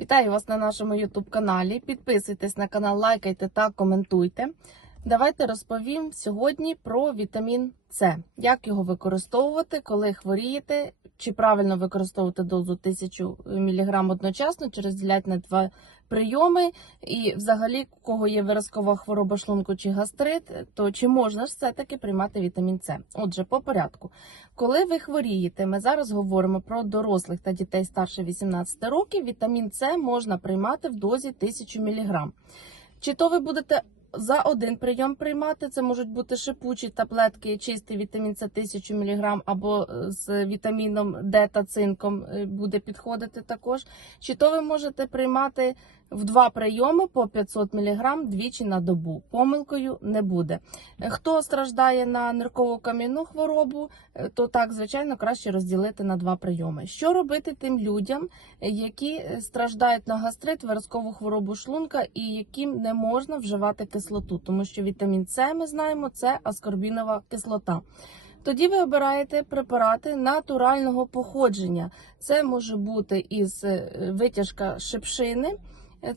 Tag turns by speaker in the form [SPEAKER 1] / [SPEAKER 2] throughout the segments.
[SPEAKER 1] Вітаю вас на нашому YouTube каналі. Підписуйтесь на канал, лайкайте та коментуйте. Давайте розповім сьогодні про вітамін С. Як його використовувати, коли хворієте, чи правильно використовувати дозу 1000 мг одночасно, чи розділяти на два прийоми. І взагалі, у кого є виразкова хвороба шлунку чи гастрит, то чи можна ж все-таки приймати вітамін С? Отже, по порядку. Коли ви хворієте, ми зараз говоримо про дорослих та дітей старше 18 років. Вітамін С можна приймати в дозі 1000 мг. Чи то ви будете за один прийом приймати, це можуть бути шипучі таблетки, чистий вітамін С 1000 мг, або е, з вітаміном Д та цинком е, буде підходити також. Чи то ви можете приймати в два прийоми по 500 мг двічі на добу. Помилкою не буде. Хто страждає на ниркову кам'яну хворобу, е, то так, звичайно, краще розділити на два прийоми. Що робити тим людям, які е, страждають на гастрит, виразкову хворобу шлунка і яким не можна вживати кислоту, тому що вітамін С, ми знаємо, це аскорбінова кислота. Тоді ви обираєте препарати натурального походження. Це може бути із е, витяжка шипшини,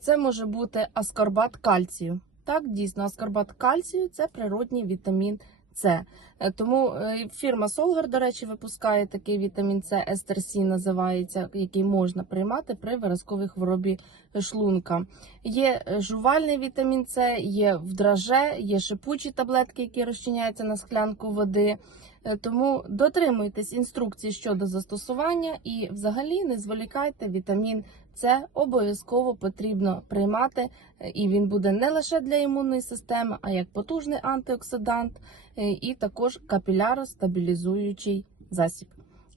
[SPEAKER 1] це може бути аскорбат кальцію. Так, дійсно, аскорбат кальцію це природній вітамін С. Е, Тому е, фірма Солгар, до речі, випускає такий вітамін С, естерсі називається, який можна приймати при виразковій хворобі шлунка. Є е, жувальний вітамін С, є в драже, є шипучі таблетки, які розчиняються на склянку води. Е, Тому дотримуйтесь інструкцій щодо застосування і взагалі не зволікайте вітамін С обов'язково потрібно приймати, е, і він буде не лише для імунної системи, а як потужний антиоксидант е, і також капіляростабілізуючий засіб.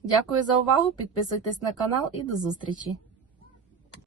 [SPEAKER 1] Дякую за увагу. Підписуйтесь на канал і до зустрічі.